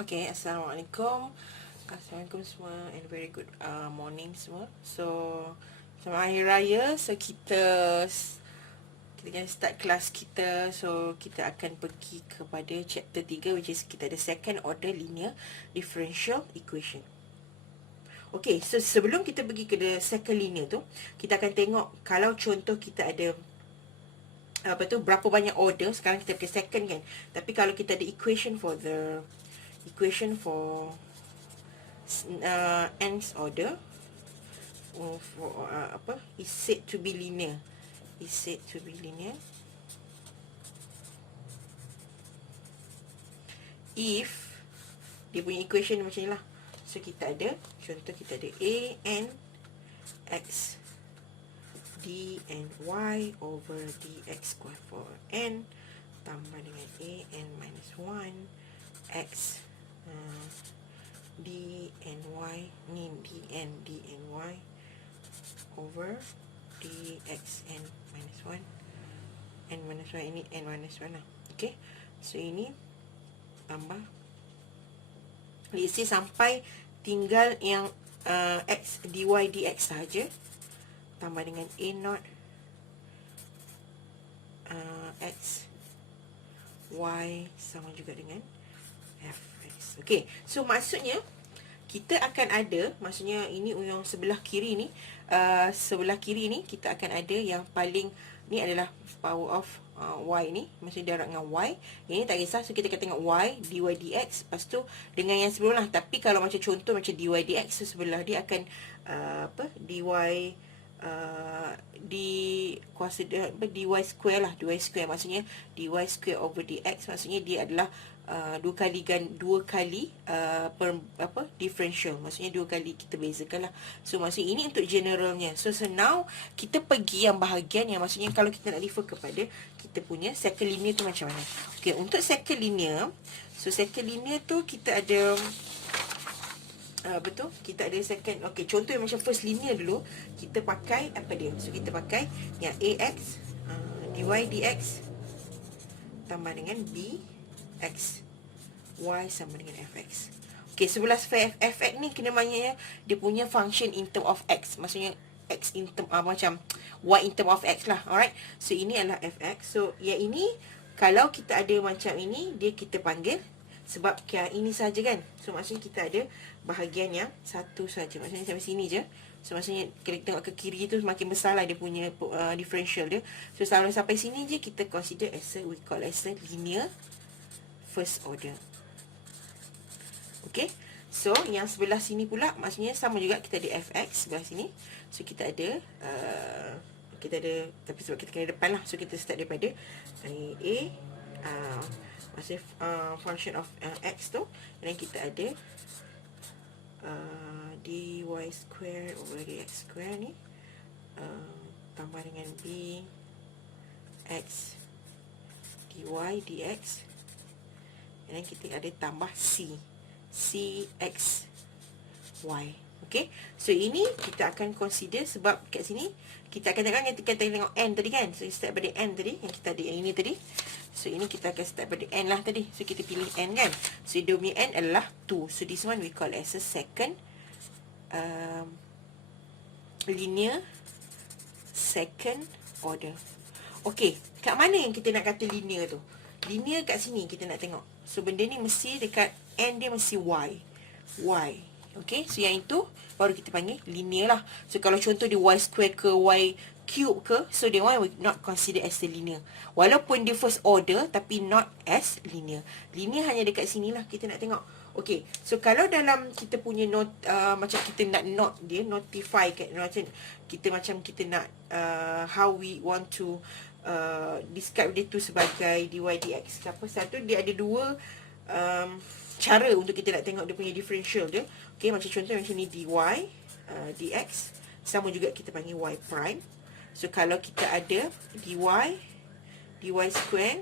Okay, Assalamualaikum semua and very good morning semua. So, selamat Hari Raya. So, kita akan start kelas kita. So, kita akan pergi kepada chapter 3 which is kita ada second order linear differential equation. Okay, so sebelum kita pergi ke the second linear tu, kita akan tengok kalau contoh kita ada berapa banyak order. Sekarang kita pakai second kan. Tapi kalau kita ada equation for nth order is said to be linear. If dia punya equation macam ni lah. So kita ada contoh, kita ada a n x d n y over dx square for n tambah dengan a n minus 1 x d n y ni dn y over dx n minus 1 n minus 1 ini n minus 1 lah. Okay, so ini tambah, let's say sampai tinggal yang x dy dx sahaja, tambah dengan a naught x y sama juga dengan fx. Okay, so maksudnya kita akan ada, maksudnya ini yang sebelah kiri ni, kita akan ada yang paling ni adalah power of y ni, maksudnya darab dengan y. Ini tak kisah, so kita akan tengok y dy dx, lepas tu dengan yang sebelum lah. Tapi kalau macam contoh macam dy dx, so sebelah dia akan dy dy square lah, dy square maksudnya dy square over dx, maksudnya dia adalah dua kali differential, maksudnya dua kali kita bezakan lah. So maksudnya ini untuk generalnya. So now kita pergi yang bahagian yang maksudnya kalau kita nak refer kepada kita punya second linear tu macam mana. Okay, untuk second linear, so second linear tu kita ada kita ada second. Okay, contoh yang macam first linear dulu, kita pakai apa dia? So kita pakai yang ax dy dx tambah dengan bx y sama dengan fx. Okay, sebelah fx ni kena maknanya dia punya function in term of x, maksudnya x in term macam y in term of x lah. Alright, so ini adalah fx. So yang ini kalau kita ada macam ini, dia kita panggil sebab ini saja kan. So maksudnya kita ada bahagian yang satu saja, maksudnya sampai sini je. So maksudnya kita tengok ke kiri tu semakin besar lah dia punya differential dia. So sampai sini je kita consider as we call as a linear first order. Okay, so yang sebelah sini pula maksudnya sama juga, kita ada fx sebelah sini. So kita ada tapi sebab kita kena depan lah, so kita start daripada maksudnya function of x tu, dan kita ada dy square over dx square ni tambah dengan b x dy dx, dan kita ada tambah c x y. Okay, so ini kita akan consider sebab kat sini kita akan tengok n tadi kan. So start pada n tadi, yang kita ada yang ini tadi. So ini kita akan start pada n lah tadi. So kita pilih n kan. So dia punya n adalah 2. So this one we call as a second linear second order. Okay, kat mana yang kita nak kata linear tu? Linear kat sini kita nak tengok. So benda ni mesti dekat n dia mesti y. Okay, so yang itu baru kita panggil linear lah. So kalau contoh dia y square ke y cube ke, so dia one we not consider as a linear. Walaupun dia first order tapi not as linear. Linear hanya dekat sini lah kita nak tengok. Okay, so kalau dalam kita punya macam kita nak notify kan, macam kita nak how we want to describe dia tu sebagai dy dx apa, satu dia ada dua cara untuk kita nak tengok dia punya differential dia. Okay, macam contoh macam ni dy dx sama juga kita panggil y prime. So kalau kita ada dy square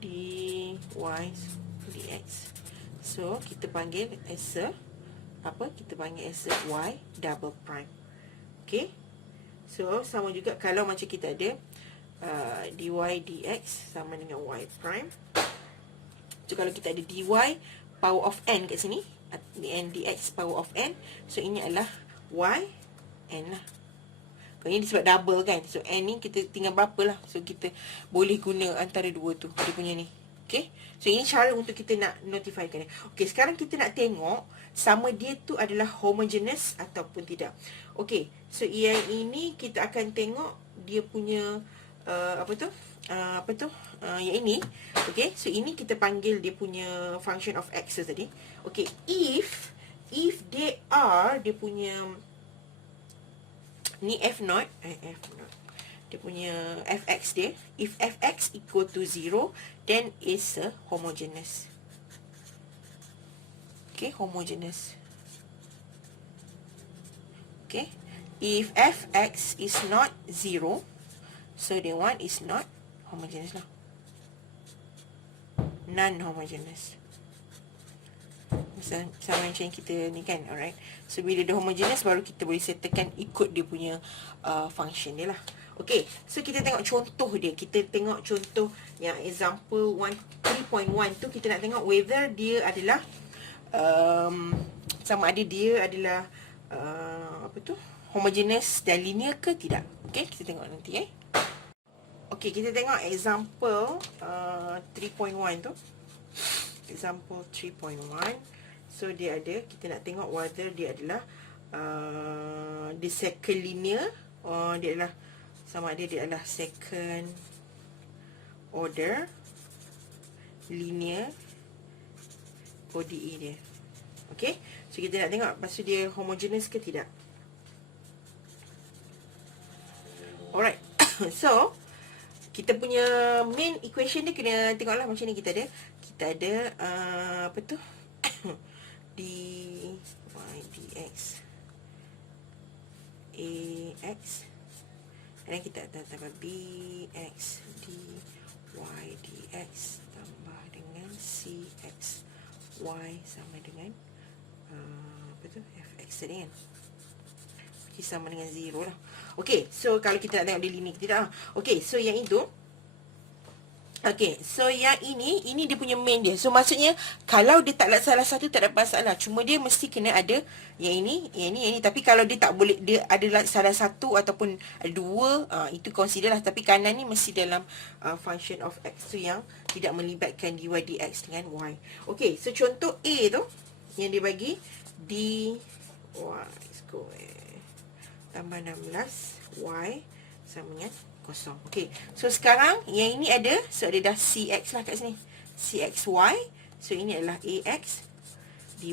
dy dx, so kita panggil as a y double prime. Okay, so sama juga kalau macam kita ada dy dx sama dengan y prime. So So kalau kita ada dy power of n kat sini, dx power of n, so ini adalah y n lah. Ini disebab double kan. So n ni kita tinggal berapa lah. So kita boleh guna antara dua tu, dia punya ni. Okay. So ini cara untuk kita nak notifykan dia. Okay, sekarang kita nak tengok sama dia tu adalah homogeneous ataupun tidak. Okay. So yang ini kita akan tengok dia punya yang ini. Okay. So ini kita panggil dia punya function of x tadi. Okay. If they are, dia punya ni f0, dia punya fx dia, if fx equal to 0, then is a homogeneous. Okay, homogeneous. Okay, if fx is not 0, so the one is not homogeneous lah, non-homogeneous. Sama macam kita ni kan. Alright. So bila dia homogeneous, baru kita boleh settlekan ikut dia punya function dia lah. Okay. So kita tengok contoh dia. Kita tengok contoh yang example 3.1 tu. Kita nak tengok whether dia adalah sama ada dia adalah homogeneous dan linear ke tidak. Okay. Kita tengok nanti Okay. Kita tengok example 3.1 tu. Example 3.1. So dia ada, kita nak tengok whether dia adalah the second linear, or dia adalah sama ada dia adalah second order linear ODE dia. Okay. So kita nak tengok lepas tu dia homogeneous ke tidak. Alright. So kita punya main equation dia kena tengoklah macam ni. Kita ada dy dx ax, dan kita tambah bx dy dx tambah dengan cx y sama dengan fx tadi kan, sama dengan 0 lah. Okay, so kalau kita nak tengok dia linear tidak lah. Okay, so yang itu. Okay, so yang ini dia punya main dia. So maksudnya kalau dia tak salah satu tak ada masalah. Cuma dia mesti kena ada yang ini. Tapi kalau dia tak boleh, dia ada salah satu ataupun dua, itu consider lah. Tapi kanan ni mesti dalam function of x tu yang tidak melibatkan dy dx dengan y. Okay, so contoh A tu yang dia bagi dy square tambah 16 y sama dengan 0. Okay, so sekarang yang ini ada, so ada dah cx lah kat sini, cxy. So ini adalah ax dy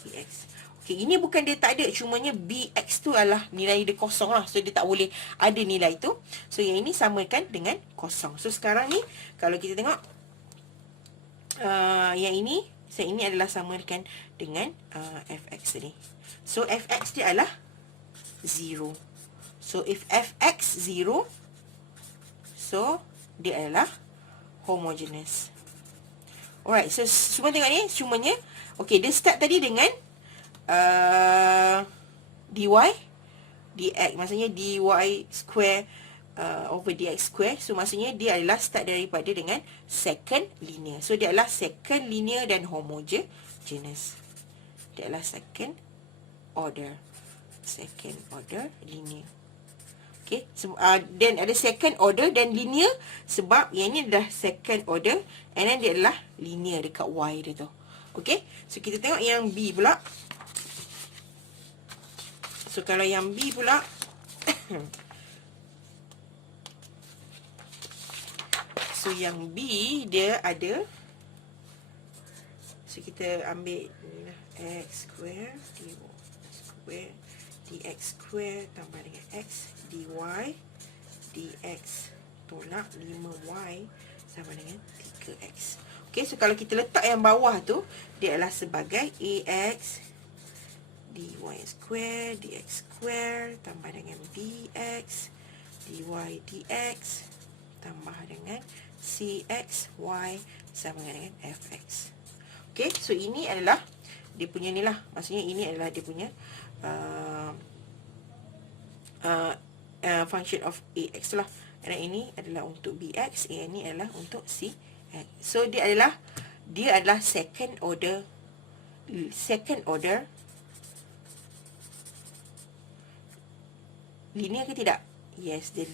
dx. Okay, ini bukan dia tak ada, cumanya bx tu adalah nilai dia kosong lah. So dia tak boleh ada nilai tu. So yang ini samakan dengan kosong. So sekarang ni kalau kita tengok yang ini, so ini adalah samakan dengan fx tadi. So fx dia adalah 0. So if fx 0, so dia adalah homogeneous. Alright, so semua tengok ni cumanya. Okay, dia start tadi dengan dy dx, maksudnya dy square over dx square. So maksudnya dia adalah start daripada dengan second linear. So dia adalah second linear dan homogeneous. Dia adalah second order linear. Okay, then ada second order dan linear sebab yang ni adalah second order, and then dia adalah linear dekat y dia tu. Okay, so kita tengok yang B pula. So kalau yang B pula so yang B dia ada, so kita ambil ni lah, x square dx square tambah dengan x dy dx tolak 5y sama dengan 3x. Okay, so kalau kita letak yang bawah tu, dia adalah sebagai ax dy square dx square tambah dengan bx dy dx tambah dengan cx y sama dengan fx. Okay, so ini adalah dia punya ni lah. Maksudnya ini adalah dia punya function of ax lah. Dan ini adalah untuk bx, ini adalah untuk cx. So dia adalah dia adalah second order linear ke tidak? Yes, dia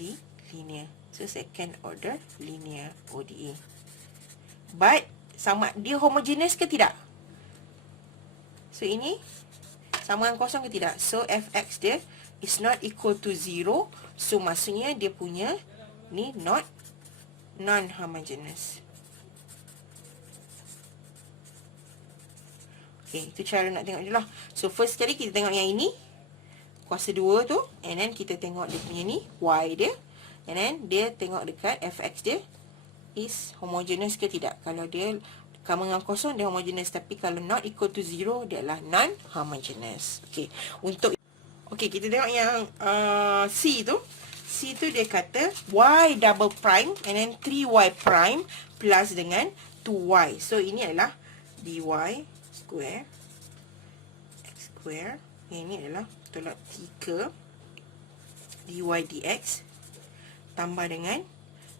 linear. So second order linear ODE. But sama, dia homogeneous ke tidak? So ini sama dengan kosong ke tidak? So fx dia is not equal to 0. So maksudnya dia punya ni non-homogeneous. Okay, itu cara nak tengok je lah. So first sekali kita tengok yang ini, kuasa 2 tu. And then kita tengok dia punya ni, y dia. And then dia tengok dekat fx dia is homogeneous ke tidak. Kalau dia sama dengan kosong, dia homogeneous. Tapi kalau not equal to 0, dia adalah non-homogeneous. Okay, untuk kita tengok yang C tu. C tu dia kata y double prime and then 3y prime plus dengan 2y. So ini adalah dy square x square. Yang ini adalah tolak 3 dy dx tambah dengan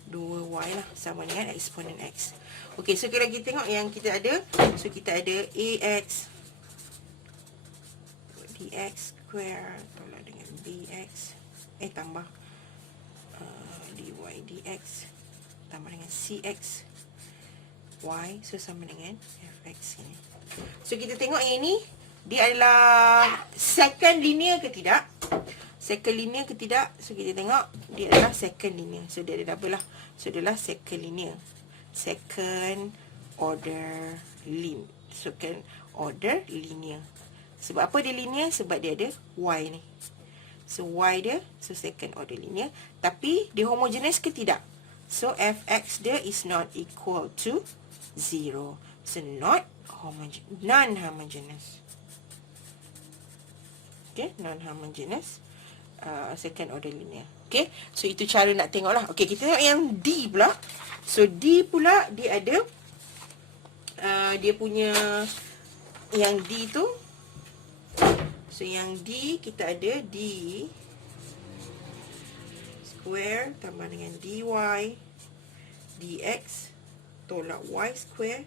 2y lah, sama dengan eksponen x. Okey, so kalau kita tengok yang kita ada, so kita ada ax dx square tolak dengan bx tambah dy dx tambah dengan cx y, so sama dengan fx ini. So kita tengok yang ini dia adalah second linear ke tidak? Second linear ke tidak? So kita tengok dia adalah second linear. So dia ada double lah. So dia adalah second linear. Second order linear. Sebab apa dia linear? Sebab dia ada y ni. So y dia, so second order linear. Tapi dia homogeneous ke tidak? So fx dia is not equal to 0. So non-homogeneous. Okay, non-homogeneous second order linear. Okay, so itu cara nak tengok lah. Okay, kita tengok yang D pula. So D pula dia ada dia punya yang D tu. So yang D kita ada D square tambah dengan dy dx tolak y square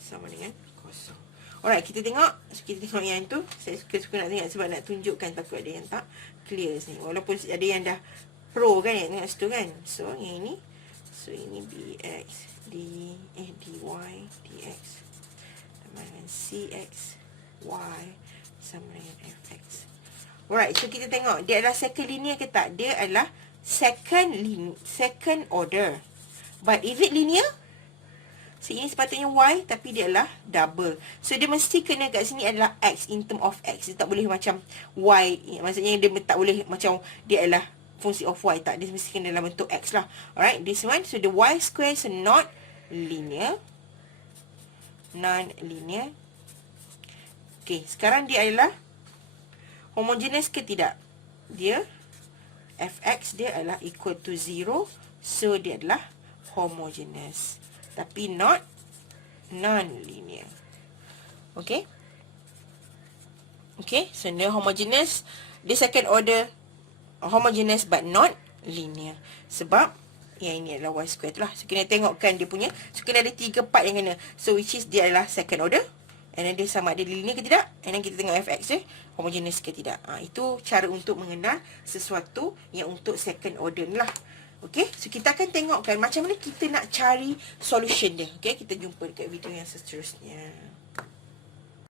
sama dengan kosong. Alright, kita tengok. So, kita tengok yang tu. Saya suka nak tengok sebab nak tunjukkan, takut ada yang tak clear sini. Walaupun ada yang dah pro kan, yang tengok situ kan. So yang ini, so ini bx dy dx sama dengan cx y sama dengan fx. Alright, so kita tengok dia adalah second linear ke tak? Dia adalah second order. But is it linear? So ini sepatutnya y, tapi dia adalah double. So dia mesti kena kat sini adalah x, in term of x. Dia tak boleh macam y, maksudnya dia tak boleh macam dia adalah fungsi of y. Tak, dia mesti kena dalam bentuk x lah. Alright, this one, so the y square is not linear. Non-linear. Okay, sekarang dia adalah homogeneous ke tidak? Dia, fx dia adalah equal to 0. So dia adalah homogeneous. Tapi non-linear. Okay. Okay, so dia homogeneous. Dia second order homogeneous but not linear. Sebab yang ini adalah y square tu lah. So kena tengokkan dia punya. So kena ada 3 part yang kena. So which is dia adalah second order. And then dia sama ada linear ke tidak. And then kita tengok fx dia homogeneous ke tidak. Itu cara untuk mengenal sesuatu yang untuk second order ni lah. Okay, so kita akan tengokkan macam mana kita nak cari solution dia. Okay, kita jumpa dekat video yang seterusnya.